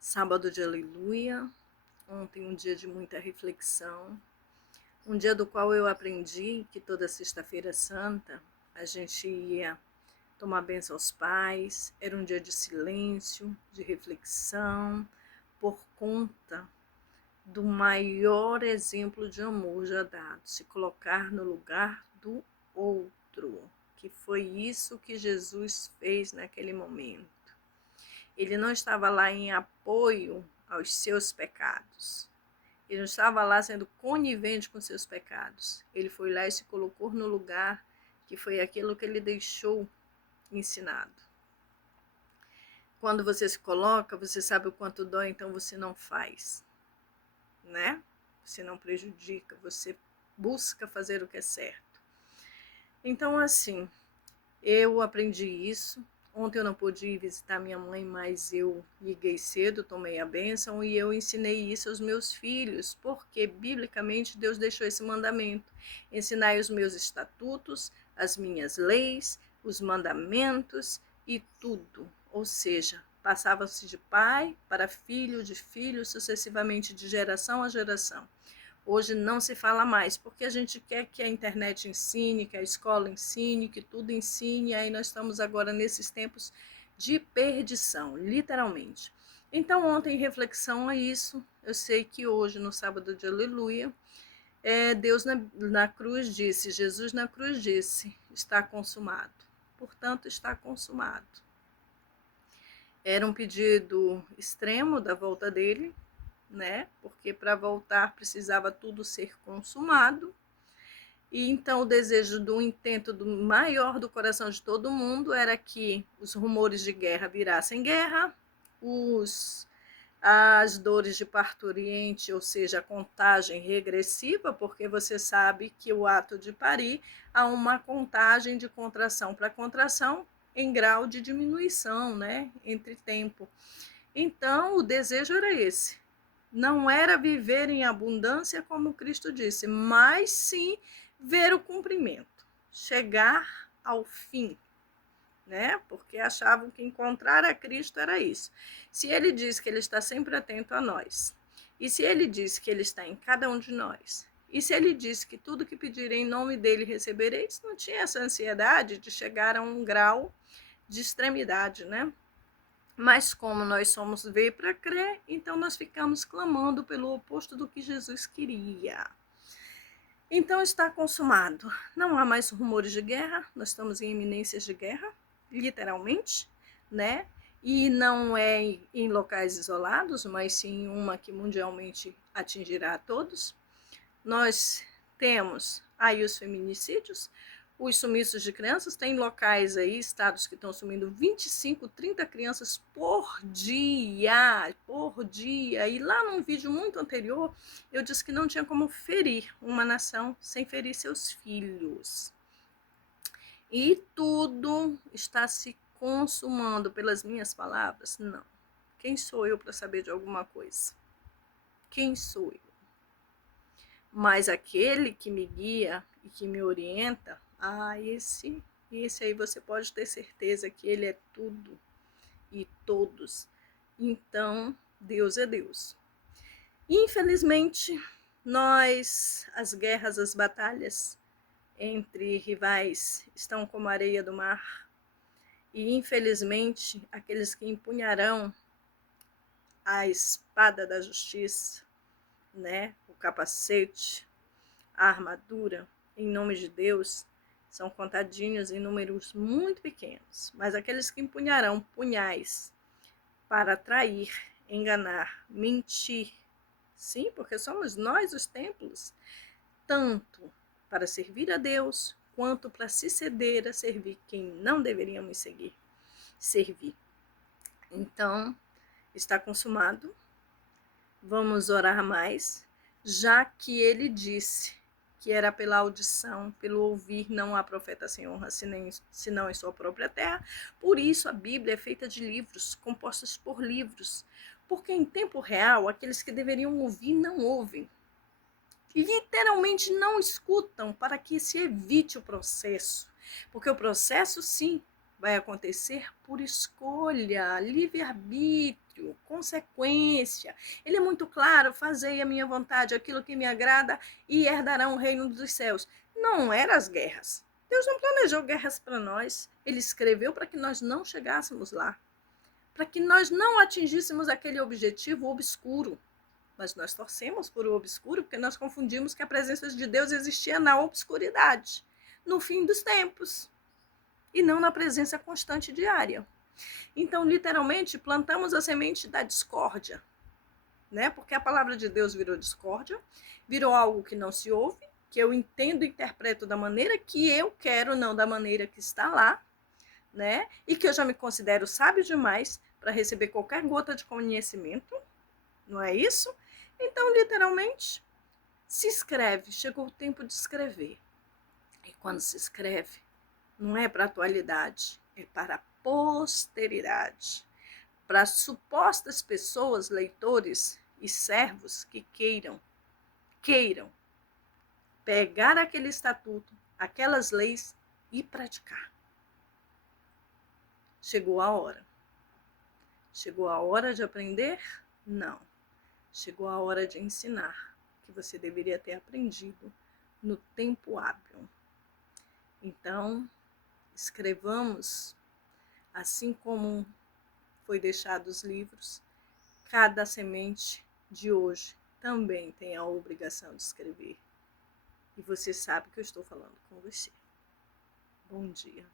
Sábado de aleluia, ontem um dia de muita reflexão, um dia do qual eu aprendi que toda sexta-feira santa a gente ia tomar bênção aos pais, era um dia de silêncio, de reflexão, por conta do maior exemplo de amor já dado, se colocar no lugar do outro, que foi isso que Jesus fez naquele momento. Ele não estava lá em apoio aos seus pecados. Ele não estava lá sendo conivente com seus pecados. Ele foi lá e se colocou no lugar que foi aquilo que ele deixou ensinado. Quando você se coloca, você sabe o quanto dói, então você não faz, né? Você não prejudica, você busca fazer o que é certo. Então, assim, eu aprendi isso. Ontem eu não pude ir visitar minha mãe, mas eu liguei cedo, tomei a bênção e eu ensinei isso aos meus filhos, porque biblicamente Deus deixou esse mandamento: ensinai os meus estatutos, as minhas leis, os mandamentos e tudo. Ou seja, passava-se de pai para filho, de filho, sucessivamente de geração a geração. Hoje não se fala mais, porque a gente quer que a internet ensine, que a escola ensine, que tudo ensine, e aí nós estamos agora nesses tempos de perdição, literalmente. Então, ontem, em reflexão a isso, eu sei que hoje, no sábado de aleluia, Deus na cruz disse, Jesus na cruz disse, está consumado. Portanto, está consumado. Era um pedido extremo da volta dele, né? Porque para voltar precisava tudo ser consumado. E então o desejo do intento do maior do coração de todo mundo era que os rumores de guerra virassem guerra, as dores de parturiente, ou seja, a contagem regressiva, porque você sabe que o ato de parir há uma contagem de contração para contração em grau de diminuição, né, entre tempo. Então, o desejo era esse. Não era viver em abundância, como Cristo disse, mas sim ver o cumprimento, chegar ao fim, né? Porque achavam que encontrar a Cristo era isso. Se ele diz que ele está sempre atento a nós, e se ele diz que ele está em cada um de nós, e se ele diz que tudo que pedirem em nome dele recebereis, não tinha essa ansiedade de chegar a um grau de extremidade, né? Mas como nós somos ver para crer, então nós ficamos clamando pelo oposto do que Jesus queria. Então está consumado. Não há mais rumores de guerra, nós estamos em iminências de guerra, literalmente, né? E não é em locais isolados, mas sim uma que mundialmente atingirá a todos. Nós temos aí os feminicídios, os sumiços de crianças, tem locais aí, estados que estão sumindo 25, 30 crianças por dia, E lá num vídeo muito anterior, eu disse que não tinha como ferir uma nação sem ferir seus filhos. E tudo está se consumando pelas minhas palavras? Não. Quem sou eu para saber de alguma coisa? Quem sou eu? Mas aquele que me guia e que me orienta, esse aí você pode ter certeza que ele é tudo e todos. Então, Deus é Deus. Infelizmente, as guerras, as batalhas entre rivais estão como a areia do mar. E infelizmente, aqueles que empunharão a espada da justiça, né, o capacete, a armadura, em nome de Deus, são contadinhos em números muito pequenos, mas aqueles que empunharão punhais para trair, enganar, mentir, sim, porque somos nós os templos, tanto para servir a Deus, quanto para se ceder a servir quem não deveríamos servir. Então, está consumado, vamos orar mais, já que ele disse que era pela audição, pelo ouvir, não há profeta sem honra, senão em sua própria terra. Por isso a Bíblia é feita de livros, compostos por livros, porque em tempo real, aqueles que deveriam ouvir não ouvem. Literalmente não escutam, para que se evite o processo. Porque o processo, sim, vai acontecer por escolha, livre-arbítrio, consequência. Ele é muito claro: fazei a minha vontade, aquilo que me agrada, e herdarão o reino dos céus. Não eram as guerras. Deus não planejou guerras para nós. Ele escreveu para que nós não chegássemos lá, para que nós não atingíssemos aquele objetivo obscuro. Mas nós torcemos por o obscuro porque nós confundimos que a presença de Deus existia na obscuridade, no fim dos tempos, e não na presença constante diária. Então, literalmente, plantamos a semente da discórdia, né? Porque a palavra de Deus virou discórdia, virou algo que não se ouve, que eu entendo e interpreto da maneira que eu quero, não da maneira que está lá, né? E que eu já me considero sábio demais para receber qualquer gota de conhecimento, não é isso? Então, literalmente, se escreve, chegou o tempo de escrever. E quando se escreve, não é para a atualidade, é para a posteridade, para supostas pessoas, leitores e servos que queiram pegar aquele estatuto, aquelas leis e praticar. Chegou a hora. Chegou a hora de aprender? Não. Chegou a hora de ensinar, que você deveria ter aprendido no tempo hábil. Então, escrevamos, assim como foi deixado os livros, cada semente de hoje também tem a obrigação de escrever. E você sabe que eu estou falando com você. Bom dia.